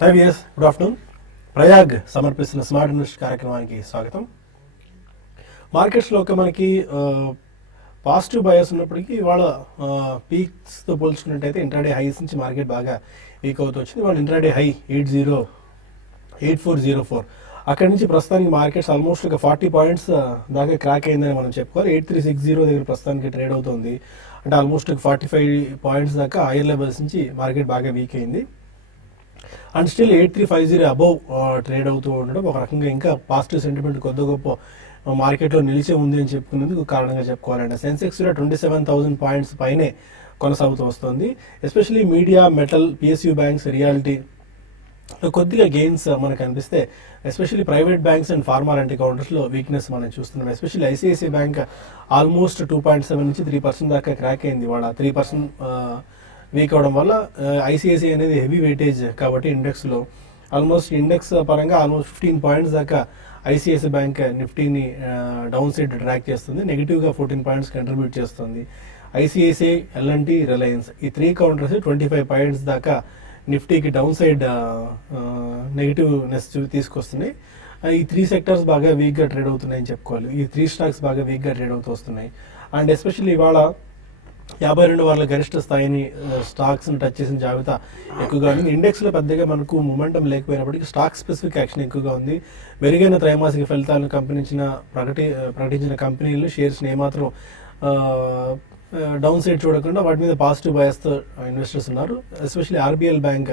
Hi viewers, good afternoon. Prayag సమర్పిస్తున్న smart invest కార్యక్రమానికి స్వాగతం. మార్కెట్స్లో ఒక మనకి పాజిటివ్ బయాస్ ఉన్నప్పటికీ ఇవాళ పీక్స్తో పోల్చుకున్నట్టయితే ఇంట్రాడే హైస్ నుంచి మార్కెట్ బాగా వీక్ అవుతూ వచ్చింది. ఇవాళ ఇంట్రాడే హై 8404. అక్కడి నుంచి ప్రస్తుతానికి మార్కెట్స్ ఆల్మోస్ట్ ఒక 40 పాయింట్స్ దాకా క్రాక్ అయిందని మనం చెప్పుకోవాలి. 8360 దగ్గర ప్రస్తుతానికి ట్రేడ్ అవుతుంది. అంటే ఆల్మోస్ట్ ఒక 45 పాయింట్స్ దాకా హైయర్ లెవెల్స్ నుంచి మార్కెట్ బాగా వీక్ అయింది. అండ్ స్టిల్ 8350 అబౌవ్ ట్రేడ్ అవుతూ ఉండడం ఒక రకంగా ఇంకా పాజిటివ్ సెంటిమెంట్ కొద్ది గొప్ప మార్కెట్లో నిలిచే ఉంది అని చెప్పుకునేందుకు కారణంగా చెప్పుకోవాలంటే సెన్సెక్స్ కూడా 27,000 పాయింట్స్ పైనే కొనసాగుతూ వస్తుంది. Especially media, metal, PSU banks, reality కొద్దిగా గెయిన్స్ మనకు అనిపిస్తే especially private banks and pharma లాంటి కౌంటర్స్లో వీక్నెస్ మనం చూస్తున్నాం. ఎస్పెషల్లీ ఐసిఐసిఐ బ్యాంక్ ఆల్మోస్ట్ 2.7 నుంచి 3% దాకా క్రాక్ అయింది. వాళ్ళ 3% వీక్ అవడం వల్ల ఐసిఐసిఐ అనేది హెవీ వెయిటేజ్ కాబట్టి ఇండెక్స్లో ఆల్మోస్ట్ ఇండెక్స్ పరంగా ఆల్మోస్ట్ 15 పాయింట్స్ దాకా ఐసిఐసిఐ బ్యాంక్ నిఫ్టీని డౌన్ సైడ్ ట్రాక్ చేస్తుంది. నెగిటివ్గా 14 పాయింట్స్ కంట్రిబ్యూట్ చేస్తుంది. ఐసిఐసిఐ, ఎల్ఎన్టీ, రిలయన్స్ ఈ 3 కౌంటర్స్ 25 పాయింట్స్ దాకా నిఫ్టీకి డౌన్ సైడ్ నెగిటివ్నెస్ తీసుకొస్తున్నాయి. ఈ 3 సెక్టర్స్ బాగా వీక్గా ట్రేడ్ అవుతున్నాయని చెప్పుకోవాలి. ఈ 3 స్టాక్స్ బాగా వీక్గా ట్రేడ్ అవుతూ వస్తున్నాయి. అండ్ ఎస్పెషల్లీ ఇవాళ 52 వారాల గరిష్ట స్థాయిని స్టాక్స్ని టచ్ చేసిన జాబితా ఎక్కువగా ఉంది. ఇండెక్స్లో పెద్దగా మనకు మొమెంటం లేకపోయినప్పటికీ స్టాక్ స్పెసిఫిక్ యాక్షన్ ఎక్కువగా ఉంది. మెరుగైన త్రైమాసిక ఫలితాలను ప్రకటించిన కంపెనీలు షేర్స్ని ఏమాత్రం డౌన్ సైడ్ చూడకుండా వాటి మీద పాజిటివ్ బయాస్తో ఇన్వెస్టర్స్ ఉన్నారు. ఎస్పెషల్లీ ఆర్బీఎల్ బ్యాంక్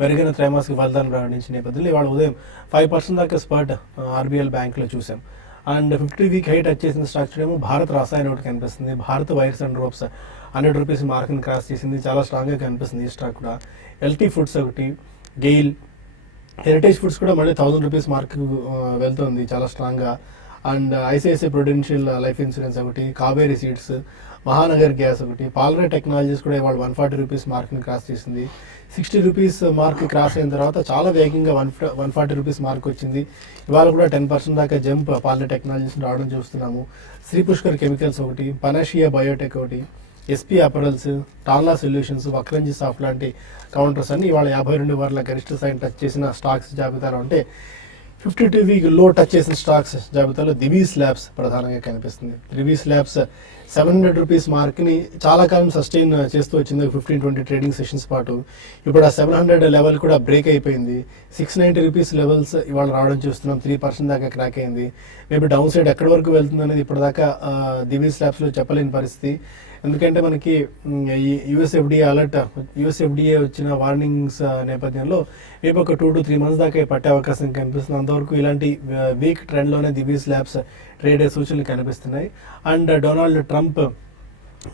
మెరుగైన త్రైమాసిక ఫలితాలను ప్రకటించిన నేపథ్యంలో ఇవాళ ఉదయం 5% దాకా స్పర్ట్ ఆర్బీఎల్ బ్యాంక్లో చూసాం. అండ్ 50 వీక్ హై టచ్ చేసిన స్టాక్ చూడేమో భారత్ రసాయన ఒకటి కనిపిస్తుంది. Bharat wires and ropes 100 rupees మార్క్ని క్రాస్ చేసింది. చాలా స్ట్రాంగ్గా కనిపిస్తుంది ఈ స్టాక్ కూడా. ఎల్టీ ఫుడ్స్ ఒకటి, గెయిల్, హెరిటేజ్ ఫుడ్స్ కూడా మళ్ళీ 1000 రూపీస్ మార్క్ వెళ్తుంది చాలా స్ట్రాంగ్గా. And ICICI Prudential life insurance ఒకటి, కావేరీ సీడ్స్, మహానగర్ గ్యాస్ ఒకటి, పాల్రే టెక్నాలజీస్ కూడా ఇవాళ 140 రూపీస్ మార్క్ని క్రాస్ చేసింది. 60 రూపీస్ మార్క్ క్రాస్ అయిన తర్వాత చాలా వేగంగా 140 రూపీస్ మార్క్ వచ్చింది. ఇవాళ కూడా 10% దాకా జంప్ పాల్రే టెక్నాలజీస్ రావడం చూస్తున్నాము. శ్రీ పుష్కర్ కెమికల్స్ ఒకటి, పనాషియా బయోటెక్ ఒకటి, SP apparels, టాన్లా solutions, Vakrangee soft లాంటి కౌంటర్స్ అన్ని ఇవాళ 52 వారాల గరిష్ట స్థాయిని టచ్ చేసిన స్టాక్స్ జాబితాలో ఉంటే 52 వీక్ లో టచ్ చేసిన స్టాక్స్ జాబితాలో దివీస్ ల్యాబ్స్ ప్రధానంగా కనిపిస్తుంది. దివీస్ ల్యాబ్స్ 700 రూపీస్ మార్క్ని చాలా కాలం సస్టైన్ చేస్తూ వచ్చింది 15-20 ట్రేడింగ్ సెషన్స్ పాటు. ఇప్పుడు ఆ 700 లెవెల్ కూడా బ్రేక్ అయిపోయింది. 690 రూపీస్ లెవెల్స్ ఇవాళ రావడం చూస్తున్నాం. 3% దాకా క్రాక్ అయింది. మేబీ డౌన్ సైడ్ ఎక్కడి వరకు వెళ్తుంది అనేది ఇప్పటిదాకా దివీస్ ల్యాబ్స్లో చెప్పలేని పరిస్థితి. ఎందుకంటే మనకి ఈ యుఎస్ఎఫ్డిఏ వచ్చిన వార్నింగ్స్ నేపథ్యంలో రేపు ఒక 2 to 3 months దాకా పట్టే అవకాశం కనిపిస్తుంది. అంతవరకు ఇలాంటి వీక్ ట్రెండ్లోనే దివీస్ ల్యాబ్స్ ట్రేడ్ అయ్యే సూచనలు కనిపిస్తున్నాయి. అండ్ డొనాల్డ్ ట్రంప్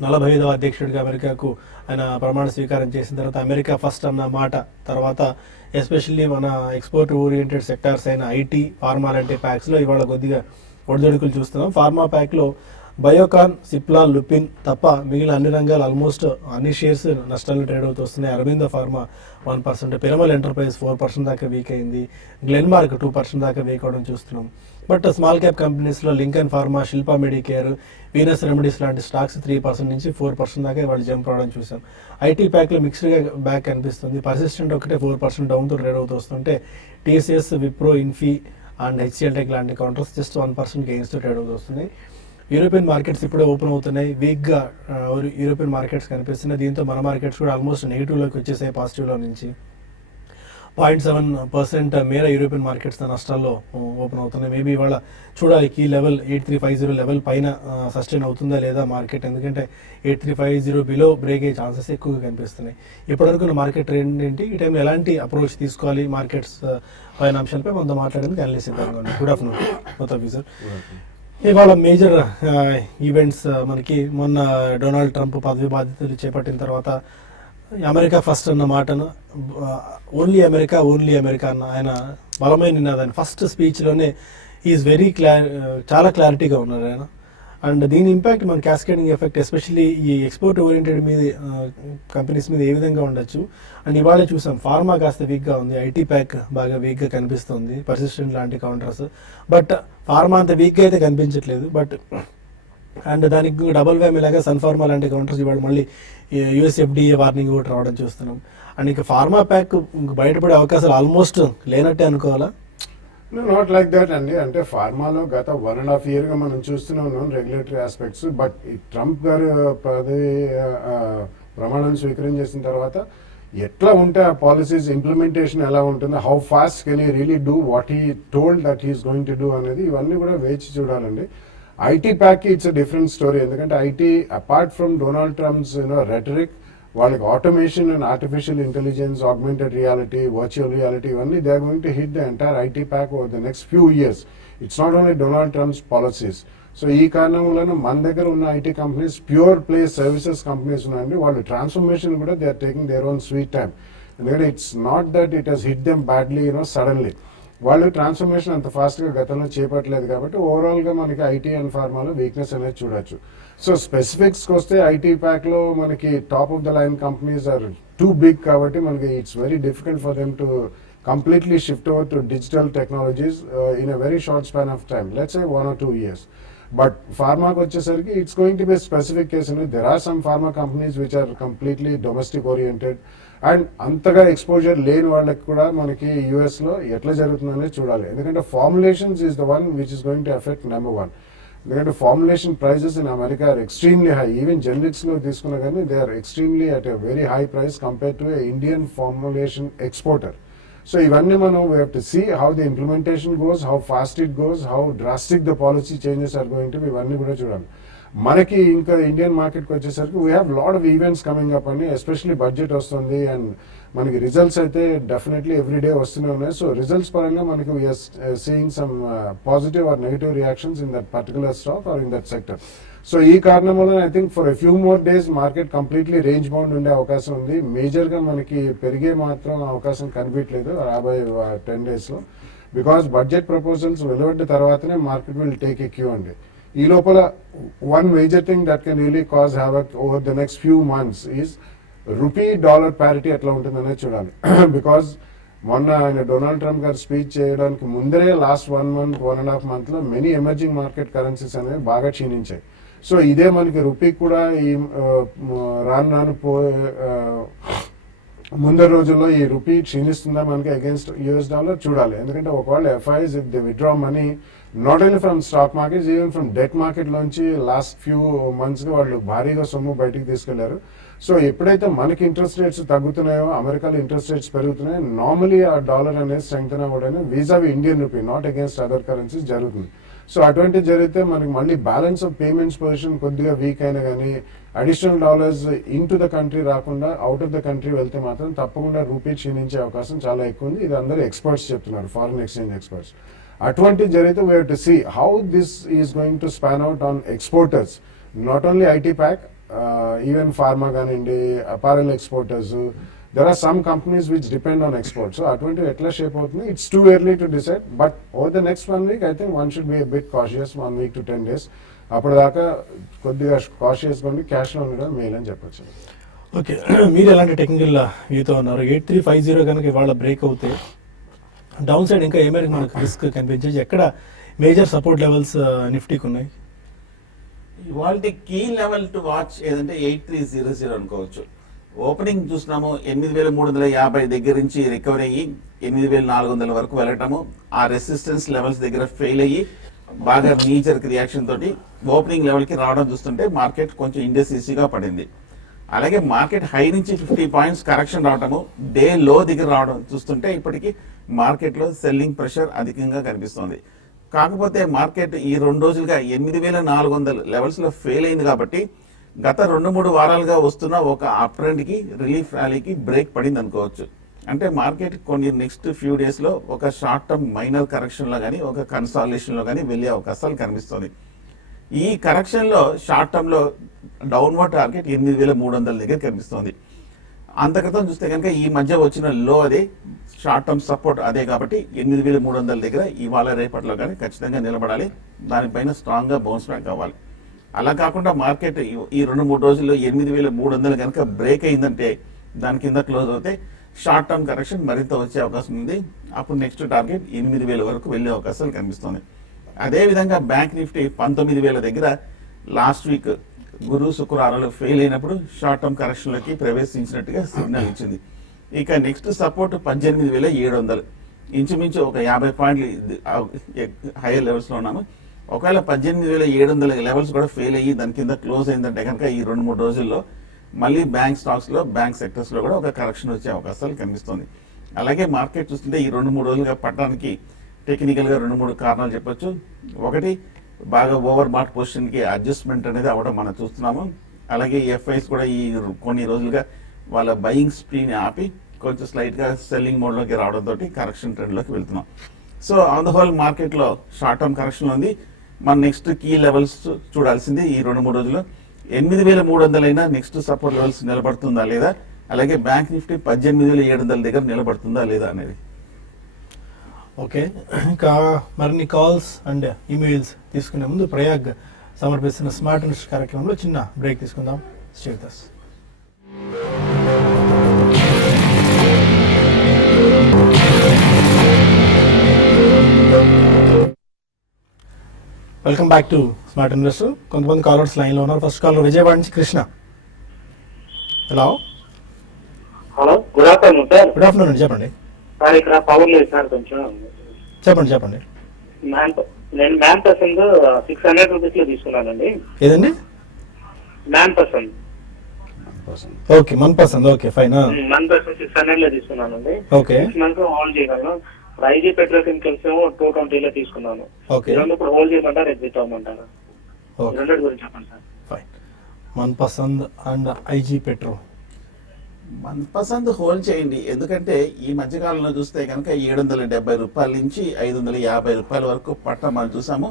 45వ అధ్యక్షుడిగా అమెరికాకు ఆయన ప్రమాణ స్వీకారం చేసిన తర్వాత అమెరికా ఫస్ట్ అన్న మాట తర్వాత ఎస్పెషల్లీ మన ఎక్స్పోర్ట్ ఓరియంటెడ్ సెక్టార్స్ అయిన ఐటీ, ఫార్మా లాంటి ప్యాక్స్లో ఇవాళ కొద్దిగా ఒడిదొడుకులు చూస్తున్నాం. ఫార్మా ప్యాక్లో బయోకాన్, సిప్లా, లుపిన్ తప్ప మిగిలిన అన్ని రంగాలు ఆల్మోస్ట్ అన్ని షేర్స్ నష్టాలను ట్రేడ్ అవుతూ వస్తున్నాయి. అరవిందో ఫార్మా 1%, పిరమల్ ఎంటర్ప్రైజ్ 4% దాకా వీక్ అయింది. గ్లెన్మార్క్ 2% దాకా వీక్ అవడం చూస్తున్నాం. బట్ స్మాల్ క్యాప్ కంపెనీస్లో Lincoln pharma, Shilpa Medicare, Venus remedies లాంటి స్టాక్స్ 3% నుంచి 4% దాకా వాళ్ళు జంప్ అవడం చూసాం. ఐటీ ప్యాక్లో మిక్స్డ్గా బ్యాక్ కనిపిస్తుంది. పర్సిస్టెంట్ ఒకటే 4% డౌన్తో ట్రేడ్ అవుతూ వస్తుంటే TCS, Wipro, Infy and HCl tech లాంటి కౌంటర్స్ జస్ట్ 1% గెయిన్స్తో ట్రేడ్ అవుతూ వస్తున్నాయి. యూరోపియన్ మార్కెట్స్ ఇప్పుడే ఓపెన్ అవుతున్నాయి. వీక్గా యూరోపియన్ మార్కెట్స్ కనిపిస్తున్నాయి. దీంతో మన మార్కెట్స్ కూడా ఆల్మోస్ట్ నెగిటివ్లోకి వచ్చేసాయి పాజిటివ్లో నుంచి. 0.7% మేర యూరోపియన్ మార్కెట్స్ నష్టాల్లో ఓపెన్ అవుతున్నాయి. మేబీ ఇవాళ చూడాలి ఈ లెవెల్ 8350 లెవెల్ పైన సస్టైన్ అవుతుందా లేదా మార్కెట్. ఎందుకంటే 8350 బిలో బ్రేక్ అయ్యే ఛాన్సెస్ ఎక్కువగా కనిపిస్తున్నాయి. ఇప్పటివరకు మార్కెట్ ట్రెండ్ ఏంటి, ఈ టైంలో ఎలాంటి అప్రోచ్ తీసుకోవాలి మార్కెట్స్ పైన అంశాలపై మనతో మాట్లాడేందుకు అనలిస్ట్ సిద్ధంగా ఉంది. గుడ్ ఆఫ్టర్నూన్ మొత్తం సార్. ఇవాళ మేజర్ ఈవెంట్స్ మనకి మొన్న డొనాల్డ్ ట్రంప్ పదవి బాధ్యతలు చేపట్టిన తర్వాత అమెరికా ఫస్ట్ అన్న మాటను ఓన్లీ అమెరికా అన్న ఆయన బలమైన నినాదాన్ని ఫస్ట్ స్పీచ్లోనే ఈజ్ చాలా క్లారిటీగా ఉన్నారు ఆయన. అండ్ దీని ఇంపాక్ట్ మన క్యాస్కేడింగ్ ఎఫెక్ట్ ఎస్పెషల్లీ ఈ ఎక్స్పోర్ట్ ఓరియంటెడ్ మీద కంపెనీస్ మీద ఏ విధంగా ఉండొచ్చు. అండ్ ఇవాళ చూసాం ఫార్మా కాస్త వీక్గా ఉంది, ఐటీ ప్యాక్ బాగా వీక్గా కనిపిస్తుంది, పర్సిస్టెంట్ లాంటి కౌంటర్స్. బట్ ఫార్మా అంత వీక్గా అయితే కనిపించట్లేదు. బట్ అండ్ దానికి డబల్ వేమ్ ఇలాగా సన్ఫార్మా లాంటి కౌంటర్స్ ఇవాళ మళ్ళీ యూఎస్ఎఫ్డిఏ వార్నింగ్ కూడా రావడం చూస్తున్నాం. అండ్ ఇంకా ఫార్మా ప్యాక్ బయటపడే అవకాశాలు ఆల్మోస్ట్ లేనట్టే అనుకోవాలా? నాట్ లైక్ దట్ అండి. అంటే ఫార్మాలో గత 1.5 year గా మనం చూస్తూనే ఉన్నాం రెగ్యులేటరీ ఆస్పెక్ట్స్. బట్ ఈ ట్రంప్ గారు ప్రమాణం స్వీకరించేసిన తర్వాత ఎట్లా ఉంటే ఆ పాలసీస్ ఇంప్లిమెంటేషన్ ఎలా ఉంటుంది, how fast can you really do what he told that he's going to do అనేది ఇవన్నీ కూడా వేచి చూడాలండి. IT pack it's a different story. ఎందుకంటే IT apart from Donald Trump's rhetoric, వాళ్ళకి automation and artificial intelligence, augmented reality, virtual reality ఇవన్నీ they are going to hit the entire IT pack over the next few years. It's not only Donald Trump's policies. So ఈ కారణం వలన మన దగ్గర ఉన్న IT companies pure play services companies ఉన్నాయండి. వాళ్ళు transformation కూడా they are taking their own sweet time. ఎందుకంటే it's not that it has hit them badly suddenly. వాళ్ళు ట్రాన్స్ఫర్మేషన్ అంత ఫాస్ట్గా గతంలో చేపట్టలేదు కాబట్టి ఓవరాల్గా మనకి ఐటీ అండ్ ఫార్మాలో వీక్నెస్ అనేది చూడొచ్చు. సో స్పెసిఫిక్స్కి వస్తే ఐటీ ప్యాక్లో మనకి top of the line companies are too big కాబట్టి మనకి it's very difficult for them to completely shift over to digital technologies in a very short span of time, let's say 1 or 2 years. But pharma vachesariki it's going to be a specific case. There are some pharma companies which are completely domestic oriented and అంతగా exposure లేని వాళ్ళకి కూడా మనకి US లో ఎట్లా జరుగుతుందనేది చూడాలి. ఎందుకంటే formulations is the one which is going to effect number 1. ఎందుకంటే formulation prices in America are extremely high. Even generics లో తీసుకున్నా కానీ they are extremely at a very high price compare to Indian formulation exporter. So ఇవన్నీ మనం we have to see how the implementation goes, how fast it goes, how drastic the policy changes are going to be. ఇవన్నీ కూడా చూడాలి. మనకి ఇంకా Indian మార్కెట్కి వచ్చేసరికి we have lot of events coming up అని, ఎస్పెషల్లీ బడ్జెట్ వస్తుంది and మనకి రిజల్ట్స్ అయితే డెఫినెట్లీ ఎవ్రీడే వస్తూనే ఉన్నాయి. సో రిజల్ట్స్ పరంగా మనకి we are seeing some positive or negative reactions in that particular stock or in that sector. So ఈ కారణం వల్ల I think for a few more days market completely range bound ఉండే అవకాశం ఉంది. మేజర్గా మనకి పెరిగే మాత్రం అవకాశం కనిపించలేదు రాబోయే 10 days లో. బికాస్ బడ్జెట్ ప్రపోజల్స్ వెలువడ్డ తర్వాతనే market will take a cue అండి. ఈ లోపల one major thing that can really cause havoc over the next few months is rupee dollar parity ఎట్లా ఉంటుందనేది చూడాలి. బికాజ్ మొన్న ఆయన డొనాల్డ్ ట్రంప్ గారు స్పీచ్ చేయడానికి ముందరే లాస్ట్ 1 month 1.5 month లో మెనీ ఎమర్జింగ్ మార్కెట్ కరెన్సీస్ అనేవి బాగా క్షీణించాయి. సో ఇదే మనకి రూపీ కూడా ఈ రాను ముందర రోజుల్లో ఈ రూపీ క్షీణిస్తుందా మనకి అగేన్స్ట్ యూఎస్ డాలర్ చూడాలి. ఎందుకంటే ఒకవేళ FIIs if they withdraw money not only from stock markets even from debt market లోంచి లాస్ట్ ఫ్యూ మంత్స్ గా వాళ్ళు భారీగా సొమ్ము బయటికి తీసుకెళ్లారు. సో ఎప్పుడైతే మనకి ఇంట్రెస్ట్ రేట్స్ తగ్గుతున్నాయో, అమెరికాలో ఇంట్రెస్ట్ రేట్స్ పెరుగుతున్నాయో, నార్మలీ ఆ డాలర్ అనేది స్ట్రెంగ్త్ అవ్వడం vis a vis Indian rupee not against other currencies జరుగుతుంది. సో అటువంటిది జరిగితే మనకి మళ్ళీ బ్యాలెన్స్ ఆఫ్ పేమెంట్స్ పొజిషన్ కొద్దిగా వీక్ అయినా కానీ additional dollars in to the country రాకుండా అవుట్ ఆఫ్ ద కంట్రీ వెళ్తే మాత్రం తప్పకుండా రూపీ క్షీణించే అవకాశం చాలా ఎక్కువ ఉంది. ఇది అందరూ ఎక్స్పర్ట్స్ చెప్తున్నారు, ఫారిన్ ఎక్స్చేంజ్ ఎక్స్పర్ట్స్. అటువంటిది జరిగితే we have to see how this is going to span out on exporters, not only IT pack, even pharma కానివ్వండి, apparel exporters. There are some companies which depend on exports. So అటువంటి ఎట్లా shape అవుతుంది, it's too early to decide. But over the next 1 week I think one should be a bit cautious 1 week to 10 days. అప్పటిదాకా కొద్దిగా కాషియస్గా ఉండి క్యాష్లో ఉండడం male అని చెప్పొచ్చు. Okay, మీరు ఎలాంటి టెక్నికల్ వ్యూతో ఉన్నారు? 8350 కనుక ఇవాళ బ్రేక్ అవుతే డౌన్ సైడ్ ఇంకా ఏ మేరకు మనకు రిస్క్ కనిపించేది, ఎక్కడ మేజర్ సపోర్ట్ లెవెల్స్ నిఫ్టీకి ఉన్నాయి? ఇవాళ కీ లెవెల్ టు వాచ్ ఏదంటే 8300 అనుకోవచ్చు. ఓపెనింగ్ చూసినాము 8350 దగ్గర నుంచి రికవర్ అయ్యి 8400 వరకు వెళ్ళటము, ఆ రెసిస్టెన్స్ లెవెల్స్ దగ్గర ఫెయిల్ అయ్యి బాగా నీచర్ రియాక్షన్ తోటి ఓపెనింగ్ లెవెల్ కి రావడం చూస్తుంటే మార్కెట్ కొంచెం ఇండెసిసివ్గా పడింది. అలాగే మార్కెట్ హై నుంచి 50 points కరెక్షన్ రావటము, డే లో దగ్గర రావడం చూస్తుంటే ఇప్పటికీ మార్కెట్ లో సెల్లింగ్ ప్రెషర్ అధికంగా కనిపిస్తోంది. కాకపోతే మార్కెట్ ఈ 2 రోజులుగా 8400 లెవెల్స్ లో ఫెయిల్ అయింది కాబట్టి గత 2-3 వారాలుగా వస్తున్న ఒక అప్ ట్రెండ్ కి రిలీఫ్ ర్యాలీకి బ్రేక్ పడింది అనుకోవచ్చు. అంటే మార్కెట్ కొన్ని నెక్స్ట్ ఫ్యూ డేస్ లో ఒక షార్ట్ టర్మ్ మైనర్ కరెక్షన్ లో కానీ ఒక కన్సాలిడేషన్ లో కానీ వెళ్ళే అవకాశాలు కనిపిస్తుంది. ఈ కరెక్షన్ లో షార్ట్ టర్మ్ లో డౌన్వర్డ్ టార్గెట్ 8300 దగ్గర కనిపిస్తుంది. అంతక్రితం చూస్తే కనుక ఈ మధ్య వచ్చిన లో అదే, షార్ట్ టర్మ్ సపోర్ట్ అదే కాబట్టి 8300 దగ్గర ఇవాళ రేపట్లో కానీ ఖచ్చితంగా నిలబడాలి. దానిపైన స్ట్రాంగ్ గా బౌన్స్ బ్యాక్ అవ్వాలి. అలా కాకుండా మార్కెట్ ఈ 2-3 రోజుల్లో 8300 కనుక బ్రేక్ అయిందంటే దాని కింద క్లోజ్ అవుతే షార్ట్ టర్మ్ కరెక్షన్ మరింత వచ్చే అవకాశం ఉంది. అప్పుడు నెక్స్ట్ టార్గెట్ 8000 వరకు వెళ్లే అవకాశాలు కనిపిస్తుంది. అదేవిధంగా బ్యాంక్ నిఫ్టీ 19000 దగ్గర లాస్ట్ వీక్ గురు శుక్రవారాలు ఫెయిల్ అయినప్పుడు షార్ట్ టర్మ్ కరెక్షన్లోకి ప్రవేశించినట్టుగా సిగ్నల్ ఇచ్చింది. ఇక నెక్స్ట్ సపోర్ట్ 18,700, ఇంచుమించు ఒక 50 పాయింట్లు హైయర్ లెవెల్స్లో ఉన్నాము. ఒకవేళ 18,700 లెవెల్స్ కూడా ఫెయిల్ అయ్యి దాని కింద క్లోజ్ అయిందంటే కనుక ఈ 2-3 రోజుల్లో మళ్ళీ బ్యాంక్ స్టాక్స్లో, బ్యాంక్ సెక్టర్స్లో కూడా ఒక కరెక్షన్ వచ్చే అవకాశాలు కనిపిస్తుంది. అలాగే మార్కెట్ చూస్తుంటే ఈ 2-3 రోజులుగా పట్టడానికి టెక్నికల్గా 2-3 కారణాలు చెప్పొచ్చు. ఒకటి, బాగా ఓవర్ మార్క్ పొజిషన్కి అడ్జస్ట్మెంట్ అనేది అవ్వడం మనం చూస్తున్నాము. అలాగే ఎఫ్ఐస్ కూడా ఈ కొన్ని రోజులుగా వాళ్ళ బయింగ్ స్ప్రీని ఆపి కొంచెం స్లైట్గా సెల్లింగ్ మోడ్లోకి రావడంతో కరెక్షన్ ట్రెండ్లోకి వెళ్తున్నాం. సో ఆన్ ద హోల్ మార్కెట్లో షార్ట్ టర్మ్ కరెక్షన్ ఉంది. మన నెక్స్ట్ కీ లెవెల్స్ చూడాల్సింది ఈ 2-3 రోజుల్లో 8,300 అయినా నెక్స్ట్ సపోర్ట్ లెవెల్స్ నిలబడుతుందా లేదా, అలాగే బ్యాంక్ నిఫ్టీ 18,700 దగ్గర నిలబడుతుందా లేదా అనేది. ఓకే, ఇంకా మరిన్ని కాల్స్ అండ్ ఈమెయిల్స్ తీసుకునే ముందు ప్రయాగ్ సమర్పిస్తున్న స్మార్ట్ న్యూస్ కార్యక్రమంలో చిన్న బ్రేక్ తీసుకుందాం. Stay with us. Welcome back to smart investor. కొంతమంది కాలర్స్ లైన్లో ఉన్నారు. ఫస్ట్ కాలర్ విజయవాడ నుంచి Krishna. Hello. Hello, good afternoon sir. Good afternoon, చెప్పండి. సార్ ఇక్కడ పవర్ లేదు సార్, కొంచెం చెప్పండి. నేను మ్యాన్ పర్సన్ 600 రూపీస్ లో తీసుకున్నానండి. ఏదండి? Man person. Okay, Mann person. Okay, fine. Mann person 600 లో తీసుకున్నానండి. ఓకే. 6 మంత్స్ హోల్డ్ చేయగలను. ఐజీ పెట్రోకెమికల్స్ 220 లో తీసుకున్నాను. ఓకే. రెండు ఇప్పుడు హోల్డ్ చేయమంటారా, ఎగ్జిట్ అవ్వమంటారా? ఓకే, రెండింటి గురించి చెప్పండి sir. Fine. Manpasand and IG petro Manpasand hold చేయండి. ఎందుకంటే ఈ మధ్యకాలంలో చూస్తే కనుక 770 రూపాయల నుంచి 550 రూపాయల వరకు పట్ట మనం చూసాము.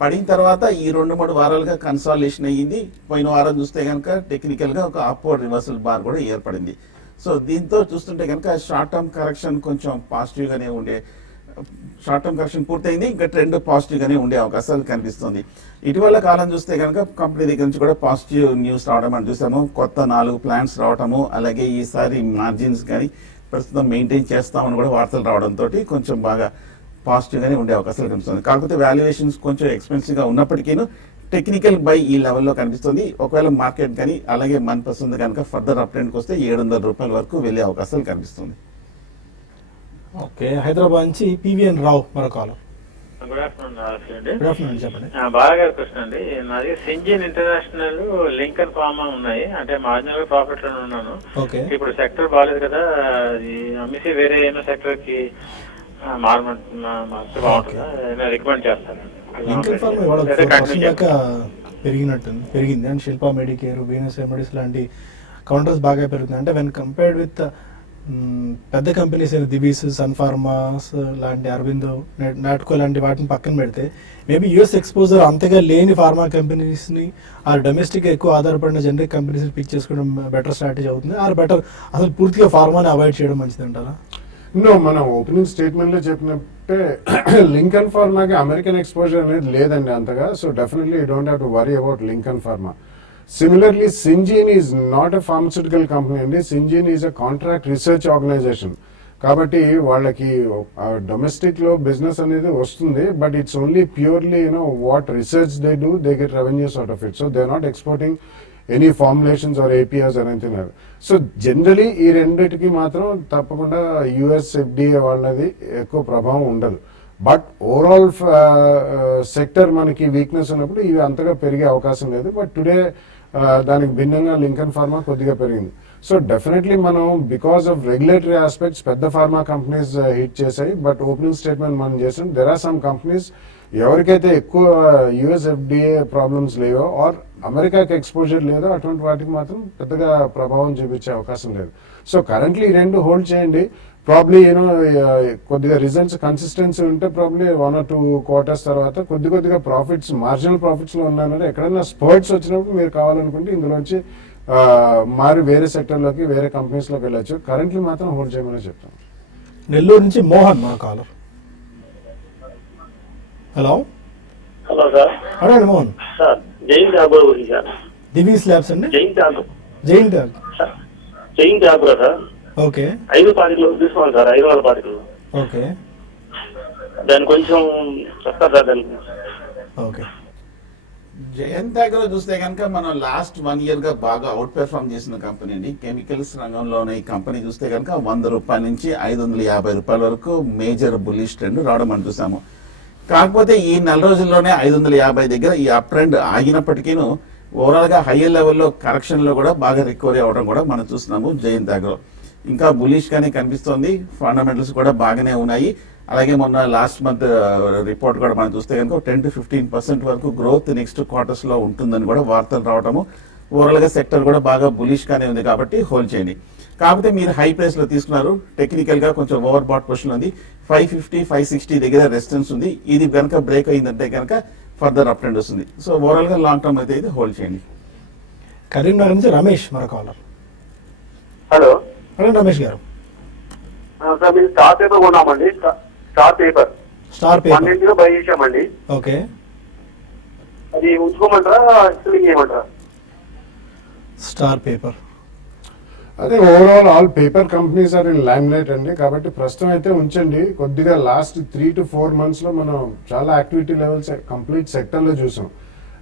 పడిన తర్వాత ఈ 2-3 వారాలుగా కన్సాలిడేషన్ అయ్యింది. పోయిన వారం చూస్తే కనుక టెక్నికల్గా ఒక అప్వర్డ్ రివర్సల్ బార్ కూడా ఏర్పడింది. సో దీంతో చూస్తుంటే కనుక షార్ట్ టర్మ్ కరెక్షన్ కొంచెం పాజిటివ్గానే ఉండే, షార్ట్ టర్మ్ కరెక్షన్ పూర్తయింది, ఇంకా ట్రెండ్ పాజిటివ్గానే ఉండే అవకాశాలు కనిపిస్తుంది. ఇటీవల కాలం చూస్తే కనుక కంపెనీ దగ్గర నుంచి కూడా పాజిటివ్ న్యూస్ రావడం మనం చూసాము. కొత్త 4 ప్లాంట్స్ రావడము, అలాగే ఈసారి మార్జిన్స్ కానీ ప్రస్తుతం మెయింటైన్ చేస్తామని కూడా వార్తలు రావడంతో కొంచెం బాగా పాజిటివ్గానే ఉండే అవకాశాలు కనిపిస్తుంది. కాకపోతే వాల్యుయేషన్స్ కొంచెం ఎక్స్పెన్సివ్గా ఉన్నప్పటికీ టెక్నికల్ బై ఈ లెవెల్లో కనిపిస్తుంది. ఒకవేళ మార్కెట్ కానీ అలాగే మన పసంద్ కనుక ఫర్దర్ అప్ ట్రెండ్కి వస్తే 700 రూపాయల వరకు వెళ్ళే అవకాశాలు కనిపిస్తుంది. ఓకే, హైదరాబాద్ నుంచి పివిఎన్ రావు మరో కాలం. గుడ్ ఆఫ్టర్నూన్ అండి. గుడ్ ఆఫ్టర్నూన్, చెప్పండి. బాగా క్వశ్చన్ అండి. నాది సింజిన్ ఇంటర్నేషనల్, లింకన్ ఫార్మా ఉన్నాయి. అంటే మార్జినల్ ప్రాఫిట్ లో ఉన్నాను. ఓకే. ఇప్పుడు సెక్టర్ బాగాలేదు కదా, అది అమ్మేసి వేరే ఏమో సెక్టర్ కి మార్చి బాగుంటుందా, రికమెండ్ చేస్తాను. లింకన్ ఫార్మ్ ఇవాళ 4% దాకా పెరిగింది. And Shilpa Medicare, Venus remedies లాంటి కౌంటర్స్ బాగా పెరుగుతుంది. అంటే వెన్ కంపేర్డ్ విత్ పెద్ద కంపెనీస్ అయిన దివీస్, సన్ ఫార్మాస్ లాంటి, అరవిందో, నాట్కో లాంటి వాటిని పక్కన పెడితే మేబీ యూఎస్ ఎక్స్పోజర్ అంతగా లేని ఫార్మా కంపెనీస్ని ఆర్ డొమెస్టిక్ ఎక్కువ ఆధారపడిన జనరిక్ కంపెనీస్ని పిక్ చేసుకోవడం బెటర్ స్ట్రాటజీ అవుతుంది. ఆర్ బెటర్ అసలు పూర్తిగా ఫార్మాని అవాయిడ్ చేయడం మంచిది అంటారా? నో, మనం ఓపెనింగ్ స్టేట్మెంట్ లో చెప్పినట్టే లింకన్ ఫార్మాకి అమెరికన్ ఎక్స్పోజర్ అనేది లేదండి అంతగా. So definitely you don't have to worry about Lincoln pharma. Similarly Syngene is not a pharmaceutical company అండి. Syngene is a contract research organisation. కాబట్టి వాళ్ళకి డొమెస్టిక్ లో బిజినెస్ అనేది వస్తుంది, but it's only purely what research they do, they get revenues out of it. So they are not exporting any formulations or APRs or anything. So generally ఈ రెండిటికి మాత్రం తప్పకుండా US FDA వాళ్ళది ఎక్కువ ప్రభావం ఉండదు. బట్ ఓవరాల్ సెక్టర్ మనకి weakness ఉన్నప్పుడు ఇవి అంతగా పెరిగే అవకాశం లేదు. బట్ టుడే దానికి భిన్నంగా లింకన్ ఫార్మా కొద్దిగా పెరిగింది. సో డెఫినెట్లీ మనం బికాస్ ఆఫ్ రెగ్యులేటరీ ఆస్పెక్ట్స్ పెద్ద ఫార్మా కంపెనీస్ హిట్ చేశాయి. బట్ ఓపెనింగ్ స్టేట్మెంట్ మనం చేసాం, దెర్ ఆర్ సమ్ కంపెనీస్ ఎవరికైతే ఎక్కువ యుఎస్ ఎఫ్డిఏ ప్రాబ్లమ్స్ లేవో ఆర్ అమెరికాకి ఎక్స్పోజర్ లేదో అటువంటి వాటికి మాత్రం పెద్దగా ప్రభావం చూపించే అవకాశం లేదు. సో కరెంట్లీ ఈ రెండు హోల్డ్ చేయండి. ప్రాబ్లీ కొద్దిగా రిజల్ట్స్ కన్సిస్టెన్సీ ఉంటే ప్రాబ్లీ 1 or 2 quarters తర్వాత కొద్దిగా ప్రాఫిట్స్, మార్జినల్ ప్రాఫిట్స్ లో ఉన్నారంటే ఎక్కడైనా స్పర్ట్స్ వచ్చినప్పుడు మీరు కావాలనుకుంటే ఇందులోంచి మారి వేరే సెక్టర్లోకి, వేరే కంపెనీస్లోకి వెళ్ళొచ్చు. కరెంట్లీ మాత్రం హోల్డ్ చేయమని చెప్తాను. నెల్లూరు నుంచి మోహన్ మన కాలర్. హలో. Hello sir. అడగండి మోహన్. సార్ జైన్ జాబర్ గురించి సార్. దివీస్ ల్యాబ్స్ అండి. Jain Jaber. Jain Jaber sir. Okay. 5 పాతికలు తీసుకోవాలి సార్, 500 పాతికలు. ఓకే. దాన్ని కొంచెం చెప్తారు సార్ దానికి. ఓకే. జయంత్ అగ్రో చూస్తే కనుక మనం లాస్ట్ 1 year గా బాగా అవుట్ పెర్ఫార్మ్ చేసిన కంపెనీ అండి. కెమికల్స్ రంగంలోనే ఈ కంపెనీ చూస్తే కనుక 100 రూపాయల నుంచి 550 రూపాయల వరకు మేజర్ బుల్లిష్ ట్రెండ్ రావడం మనం చూసాము. కాకపోతే ఈ 4 రోజుల్లోనే 550 దగ్గర ఈ అప్ ట్రెండ్ ఆగినప్పటికీ ఓవరాల్ గా హైయర్ లెవెల్లో కరెక్షన్ లో కూడా బాగా రికవరీ అవడం కూడా మనం చూస్తున్నాము. జయంత్ అగ్రో ఇంకా బులిష్ గానే కనిపిస్తోంది, ఫండమెంటల్స్ కూడా బాగానే ఉన్నాయి. అలాగే మొన్న లాస్ట్ మంత్ రిపోర్ట్ కూడా మనం చూస్తే కనుక 10 to 15% వరకు గ్రోత్ నెక్స్ట్ క్వార్టర్స్ లో ఉంటుందని కూడా వార్తలు రావడము. ఓవరాల్ గా సెక్టర్ కూడా బాగా బులిష్ గానే ఉంది కాబట్టి హోల్డ్ చేయండి. కాకపోతే మీరు హై ప్రైస్ లో తీసుకున్నారు, టెక్నికల్ గా కొంచెం ఓవర్ బాట్ పొజిషన్ ఉంది. 550, 560 దగ్గర రెసిస్టెన్స్ ఉంది. ఇది కనుక బ్రేక్ అయిందంటే కనుక ఫర్దర్ అప్ ట్రెండ్ వస్తుంది. సో ఓవరాల్ గా లాంగ్ టర్మ్ అయితే ఇది హోల్డ్ చేయండి. కరీంనగర్ నుంచి రమేష్ మరో కాలర్. హలో అడగండి రమేష్ గారు. సార్ మీరు స్టార్ పేపర్ కొన్నామండి. Star paper star paper 12 buy చేసామండి. ఓకే, అది ఉంచుకోమంటారా సెల్లింగ్ చేయమంటారా? స్టార్ పేపర్ అదే overall all paper companies are in limelight అండి. కాబట్టి ప్రస్తుతం అయితే ఉంచండి. కొద్దిగా లాస్ట్ 3 to 4 months లో మనం చాలా యాక్టివిటీ లెవెల్స్ కంప్లీట్ సెక్టర్ లో చూసాం.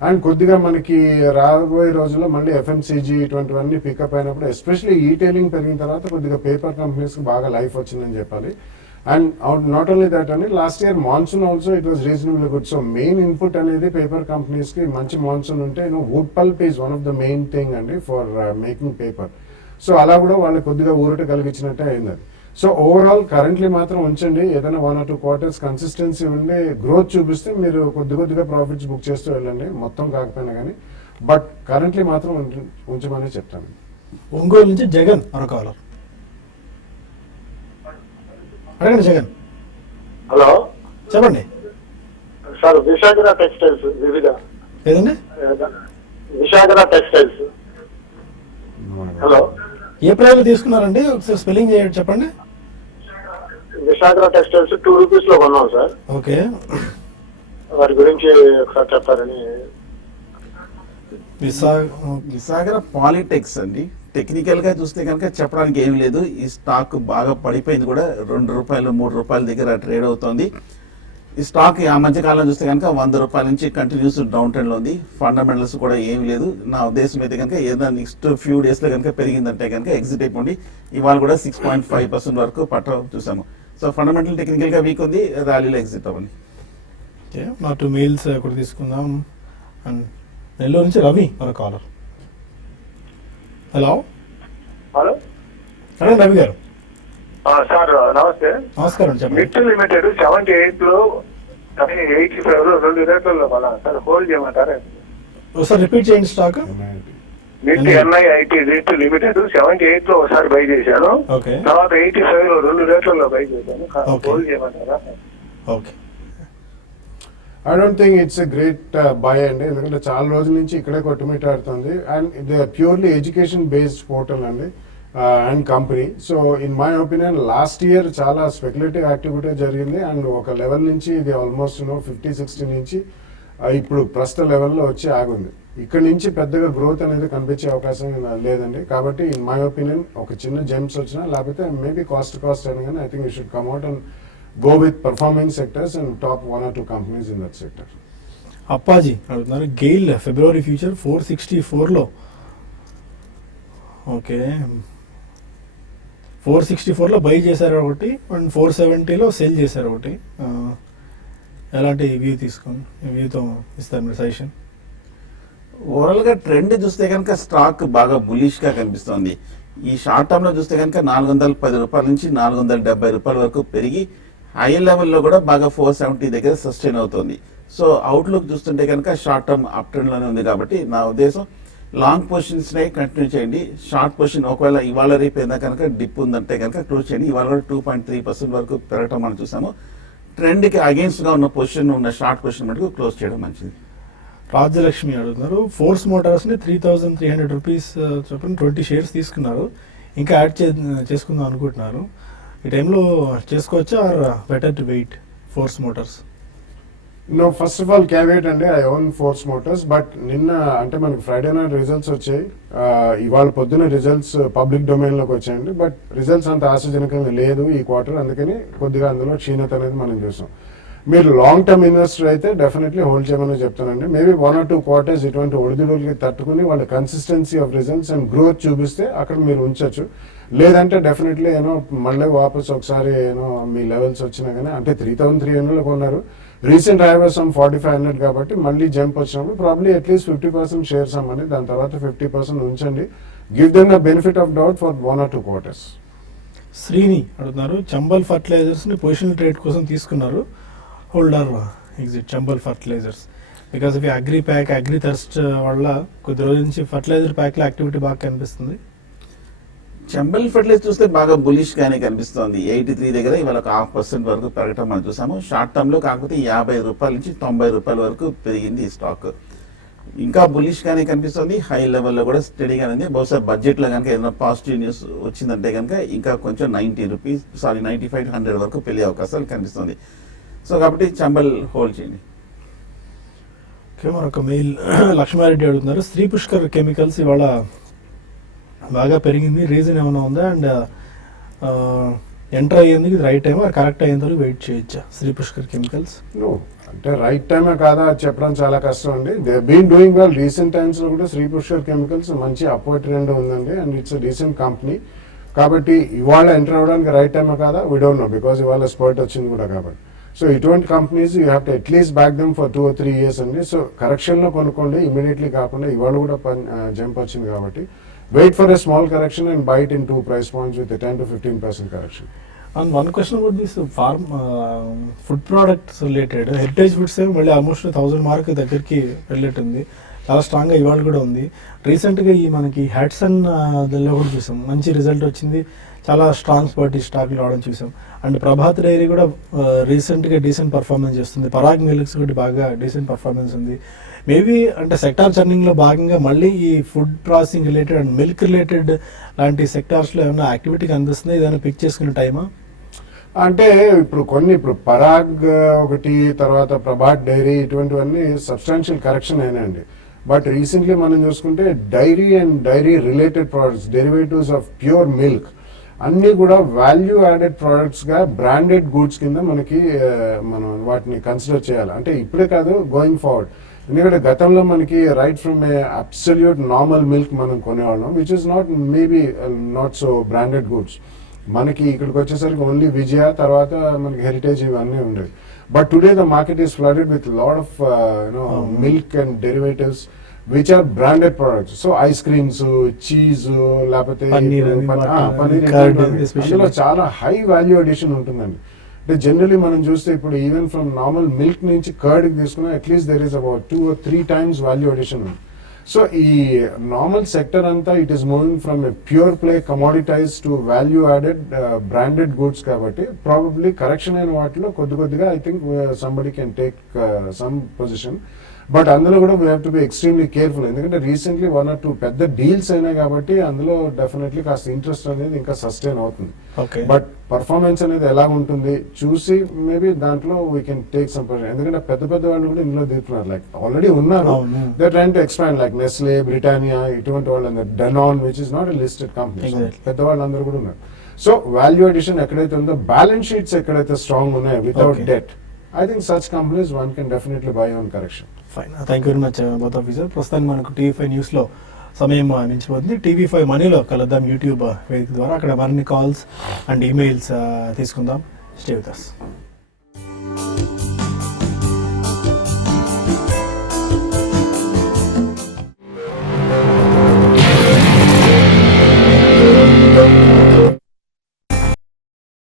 అండ్ కొద్దిగా మనకి రాబోయే రోజుల్లో మళ్ళీ ఎఫ్ఎంసీజీ ఇటువంటివన్నీ పికప్ అయినప్పుడు ఎస్పెషల్లీ ఈటైలింగ్ పెరిగిన తర్వాత కొద్దిగా పేపర్ కంపెనీస్ కి బాగా లైఫ్ వచ్చిందని చెప్పాలి. అండ్ నాట్ ఓన్లీ దట్ అండి, last year monsoon also it was reasonable good. So main input అనేది పేపర్ కంపెనీస్ కి మంచి మాన్సూన్ ఉంటే would pulp is one of the main thing అండి ఫర్ మేకింగ్ పేపర్. సో అలా కూడా వాళ్ళకి కొద్దిగా ఊరట కలిగించినట్టే అయింది అది. సో ఓవరాల్ కరెంట్లీ మాత్రం ఉంచండి. ఏదైనా 1 or 2 quarters కన్సిస్టెన్సీ ఉండి గ్రోత్ చూపిస్తే మీరు కొద్దిగా ప్రాఫిట్స్ బుక్ చేస్తూ వెళ్ళండి, మొత్తం కాకపోయినా కానీ. బట్ కరెంట్లీ మాత్రం ఉంచమని చెప్తాను. ఒంగోలు నుంచి జగన్ మరో కాలర్. అడగండి జగన్. హలో చెప్పండి. సార్ విశాఖ టెక్స్టైల్స్ వివిధ ఏదండి? విశాఖ టెక్స్టైల్స్. హలో ఏ ప్రైస్ లో తీసుకున్నారండి? ఒకసారి స్పెల్లింగ్ చేయండి, చెప్పండి. విశాఖ టెక్స్టైల్స్ 2 rupees లో కొన్నాం సార్. ఓకే, వాటి గురించి ఒకసారి చెప్తారని. విసాగర పాలిటెక్స్ అండి. టెక్నికల్ గా చూస్తే కనుక చెప్పడానికి ఏం లేదు. ఈ స్టాక్ బాగా పడిపోయింది కూడా, 2 రూపాయలు 3 రూపాయల దగ్గర ట్రేడ్ అవుతోంది. ఈ స్టాక్ ఆ మధ్య కాలం చూస్తే కనుక 100 రూపాయల నుంచి కంటిన్యూస్ డౌన్ ట్రెండ్ లో ఉంది. ఫండమెంటల్స్ కూడా ఏం లేదు. నా ఉద్దేశం అయితే కనుక ఏదైనా నెక్స్ట్ ఫ్యూ డేస్ లో కనుక పెరిగిందంటే కనుక ఎగ్జిట్ అయిపోండి. ఇవాళ కూడా 6.5% వరకు పట్ట చూసాము. సో ఫండమెంటల్ టెక్నికల్ గా వీక్ ఉంది, ర్యాలీలో ఎగ్జిట్ అవ్వండి. ఓకే, మా 2 మెయిల్స్ కూడా తీసుకుందాం. అండ్ నెల్లూరు నుంచి రవి మరో కాలర్. హలో హలో అడగండి రవి గారు. సార్ నమస్తే. నమస్కారం, చెప్పండి. మిట్ లిమిటెడ్ 78 లో 85 లో 2 రేట్లలో కొన్నా సార్. హోల్డ్ చేయమంటారా? ఒకసారి రిపీట్ చేయండి స్టాక్. మిట్ NIIT రేట్ లిమిటెడ్ 78 లో ఒకసారి బై చేశాను. ఓకే, తర్వాత 85 లో 2 రేట్లలో బై చేశాను. Okay. హోల్డ్ చేయమంటారా? Okay. I don't think it's a great by అండి, ఎందుకంటే చాలా రోజుల నుంచి ఇక్కడే కొట్టుమిట్టాడుతుంది. అండ్ ఇది ప్యూర్లీ ఎడ్యుకేషన్ బేస్డ్ పోర్టల్ అండి and company. So in my opinion last year చాలా స్పెక్యులేటివ్ యాక్టివిటీ జరిగింది. అండ్ ఒక లెవెల్ నుంచి ఇది ఆల్మోస్ట్ 50-60 నుంచి ఇప్పుడు ప్రస్తుత లెవెల్లో వచ్చి ఆగుంది. ఇక్కడ నుంచి పెద్దగా గ్రోత్ అనేది కనిపించే అవకాశం లేదండి. కాబట్టి ఇన్ మై ఒపీనియన్ ఒక చిన్న జెమ్స్ వచ్చినా లేకపోతే మేబీ కాస్ట్ అయినా కానీ I think you should come out and go with performing sectors and top 1 or 2 companies in that sector. Appaji అడుగుతున్నారు. గెయిల్ ఫిబ్రవరి ఫ్యూచర్ 464 లో. ఓకే, 464 లో బై చేశారు ఒకటి, అండ్ 470 లో సెల్ చేశారు ఒకటి. ఎలాంటి వ్యూతో ఇస్తారు మీరు సజెషన్? ఓవరాల్ గా ట్రెండ్ చూస్తే కనుక స్టాక్ బాగా బులిష్ గా కనిపిస్తోంది. ఈ షార్ట్ టర్మ్ లో చూస్తే కనుక 410 రూపాయల నుంచి 470 రూపాయల వరకు పెరిగి హై లెవెల్లో కూడా బాగా 470 దగ్గర సస్టైన్ అవుతుంది. సో అవుట్లుక్ చూస్తుంటే కనుక షార్ట్ టర్మ్ అప్ ట్రెండ్ లోనే ఉంది. కాబట్టి నా ఉద్దేశం లాంగ్ పొజిషన్స్ నే కంటిన్యూ చేయండి. షార్ట్ పొజిషన్ ఒకవేళ ఇవాళ రేపు ఏదైనా కనుక డిప్ ఉందంటే కనుక క్లోజ్ చేయండి. ఇవాళ కూడా 2.3% వరకు పెరగటం మనం చూసాము. ట్రెండ్ కి అగేన్స్ట్ గా ఉన్న పొజిషన్ ఉన్న షార్ట్ పొజిషన్ మటుకు క్లోజ్ చేయడం మంచిది. రాజ్యలక్ష్మి అడుగుతున్నారు. ఫోర్స్ మోటార్స్ ని 3,300 రూపీస్ చొప్పున 20 షేర్స్ తీసుకున్నారు. ఇంకా యాడ్ చేసుకుందాం అనుకుంటున్నారు. ఈ టైంలో చేసుకోవచ్చా or better to wait Force Motors? No, first of all caveat అండి, I own Force Motors. But నిన్న అంటే మనకి ఫ్రైడే నాట్ రిజల్ట్స్ వచ్చాయి. ఇవాళ పొద్దున రిజల్ట్స్ పబ్లిక్ డొమైన్ లోకి వచ్చాయండి. బట్ రిజల్ట్స్ అంత ఆశాజనకంగా లేదు ఈ క్వార్టర్. అందుకని కొద్దిగా అందులో క్షీణత అనేది మనం చూసాం. మీరు లాంగ్ టర్మ్ ఇన్వెస్టర్ అయితే డెఫినెట్లీ హోల్డ్ చేయమని చెప్తానండి. మేబీ 1 or 2 quarters ఇటువంటి ఒడిదుడుకులకి తట్టుకుని వాళ్ళ consistency of results and growth చూపిస్తే అక్కడ మీరు ఉంచొచ్చు. లేదంటే డెఫినెట్లీ మళ్ళీ వాపస్ ఒకసారి మీ లెవెల్స్ వచ్చినా కానీ, అంటే 3,300 కొన్నారు, రీసెంట్ హై వాస్ 4,500 కాబట్టి మళ్ళీ జంప్ వచ్చినప్పుడు ప్రాబ్లీ అట్లీస్ట్ 50% షేర్స్ అమ్మని, దాని తర్వాత 50% ఉంచండి. Give them the benefit of doubt for 1 or 2 quarters. Srini అడుగుతున్నారు, చంబల్ ఫర్టిలైజర్స్ని పొజిషనల్ ట్రేడ్ కోసం తీసుకున్నారు, holder exit Chambal fertilizers because of agri pack agri thrust వల్ల కొద్ది రోజుల నుంచి ఫర్టిలైజర్ ప్యాక్లో యాక్టివిటీ బాగా కనిపిస్తుంది. చంబల్ ఫర్టిలైజర్ చూస్తే బాగా బులిష్ గానే కనిపిస్తోంది. 83 దగ్గర ఇవాళ ఒక 0.5% వరకు పెరగటం మనం చూసాము. షార్ట్ టర్మ్ లో కాకపోతే 50 రూపాయల నుంచి 90 రూపాయల వరకు పెరిగింది ఈ స్టాక్. ఇంకా బులిష్ గానే కనిపిస్తుంది. హై లెవెల్లో కూడా స్టడీగానే ఉంది. బహుశా బడ్జెట్ లో కనుక ఏదైనా పాజిటివ్ న్యూస్ వచ్చిందంటే కనుక ఇంకా కొంచెం 95-100 వరకు పెరిగే అవకాశాలు కనిపిస్తుంది. సో కాబట్టి చంబల్ హోల్డ్ చేయండి. ఓకే, మరొక మెయిల్ లక్ష్మారెడ్డి అడుగుతున్నారు, శ్రీ పుష్కర్ కెమికల్స్ ఇవాళ బాగా పెరిగింది, రీజన్ ఏమైనా ఉందా? అండ్ ఎంటర్ అయ్యేందుకు ఇది రైట్ టైం, కరెక్ట్ అయ్యేంత వరకు వెయిట్ చేయొచ్చా శ్రీ పుష్కర్ కెమికల్స్? అంటే రైట్ టైమే కాదా అది చెప్పడం చాలా కష్టం అండి. They been doing well. Recent times లో కూడా శ్రీ పుష్కర్ కెమికల్స్ మంచి అప్వర్డ్ ట్రెండ్ ఉందండి, అండ్ ఇట్స్ డీసెంట్ కంపెనీ. కాబట్టి ఇవాళ ఎంటర్ అవ్వడానికి రైట్ టైమే కాదా వీ డోంట్ నో, బికాస్ ఇవాళ స్పర్ట్ వచ్చింది కూడా కాబట్టి. సో ఇటువంటి companies you have to at least back them for 2 or 3 years అండి. సో కరెక్షన్ లో కొనుక్కోండి, ఇమీడియట్లీ కాకుండా ఇవాళ కూడా జంప్ వచ్చింది కాబట్టి wait for a small correction and buy it in 2 price points with a 10-15% correction. And one question about this food products related, Heritage Foods మళ్ళీ almost 1000 mark దగ్గరికి వెళ్ళేటుంది, చాలా స్ట్రాంగ్గా ఇవాళ కూడా ఉంది. రీసెంట్గా ఈ మనకి హ్యాట్సన్ దానిలో కూడా చూసాం, మంచి రిజల్ట్ వచ్చింది, చాలా స్ట్రాంగ్ స్పాట్ స్టాక్లు రావడం చూసాం. అండ్ ప్రభాత్ డైరీ కూడా రీసెంట్గా డీసెంట్ పర్ఫార్మెన్స్ చేస్తుంది, పరాగ్ మిల్క్స్ కూడా బాగా డీసెంట్ పర్ఫార్మెన్స్ ఉంది. మేబీ అంటే సెక్టార్ చర్నింగ్లో భాగంగా మళ్ళీ ఈ food processing related and milk related లాంటి సెక్టార్స్లో ఏమైనా యాక్టివిటీ కనిపిస్తుంది, ఏదైనా పిక్ చేసుకునే టైమా? అంటే ఇప్పుడు పరాగ్ ఒకటి, తర్వాత ప్రభాత్ డైరీ, ఇటువంటివన్నీ సబ్స్టాన్షియల్ కరెక్షన్ అయినాయండి. బట్ రీసెంట్లీ మనం చూసుకుంటే dairy and dairy related products, derivatives of pure milk అన్నీ కూడా వాల్యూ యాడెడ్ ప్రోడక్ట్స్ గా బ్రాండెడ్ గూడ్స్ కింద మనకి మనం వాటిని కన్సిడర్ చేయాలి. అంటే ఇప్పుడే కాదు, గోయింగ్ ఫార్వర్డ్. ఎందుకంటే గతంలో మనకి right from a absolute normal milk మనం కొనేవాళ్ళం, which is maybe not so branded goods. మనకి ఇక్కడికి వచ్చేసరికి ఓన్లీ విజయ, తర్వాత మనకి హెరిటేజ్, ఇవన్నీ ఉండేవి. But today the market is flooded with lot of milk and derivatives which are branded products. So ice creams, cheese, లేకపోతే పన్నీర్, అందులో చాలా హై వాల్యూ అడిషన్ ఉంటుందండి. అంటే జనరలీ మనం చూస్తే ఇప్పుడు ఈవెన్ ఫ్రమ్ నార్మల్ మిల్క్ నుంచి కర్డ్ తీసుకున్నా at least there is about 2 or 3 times value addition ఉంది. సో ఈ నార్మల్ సెక్టర్ అంతా it is moving from a pure play commoditise to value added branded goods. కాబట్టి ప్రాబబ్లీ కరెక్షన్ అయిన వాటిలో కొద్దిగా I think somebody can take some position. But అందులో కూడా we have to be extremely careful, ఎందుకంటే recently 1 or 2 పెద్ద deals అయినాయి కాబట్టి అందులో డెఫినెట్లీ కాస్త ఇంట్రెస్ట్ అనేది ఇంకా సస్టైన్ అవుతుంది. బట్ పర్ఫార్మెన్స్ అనేది ఎలా ఉంటుంది చూసి మేబీ దాంట్లో we can take some position. ఎందుకంటే పెద్ద వాళ్ళు కూడా ఇందులో దిగుతున్నారు, లైక్ ఆల్రెడీ ఉన్నారు, they train to expand, like Nestle, Britannia, ఇటువంటి వాళ్ళందరూ, Danone which is not a listed company, పెద్దవాళ్ళందరూ కూడా ఉన్నారు. సో వాల్యూ అడిషన్ ఎక్కడైతే ఉందో, బ్యాలెన్స్ షీట్స్ ఎక్కడైతే స్ట్రాంగ్ ఉన్నాయో without debt, I think such companies one can definitely buy on correction. Fine. Thank you very much both of you sir. ప్రస్తుతానికి మనకు TV5 న్యూస్లో సమయం మించిపోతుంది. TV5 మనీలో కలుద్దాం యూట్యూబ్ వేదిక ద్వారా. అక్కడ మరిన్ని కాల్స్ అండ్ ఈమెయిల్స్ తీసుకుందాం. Stay with us.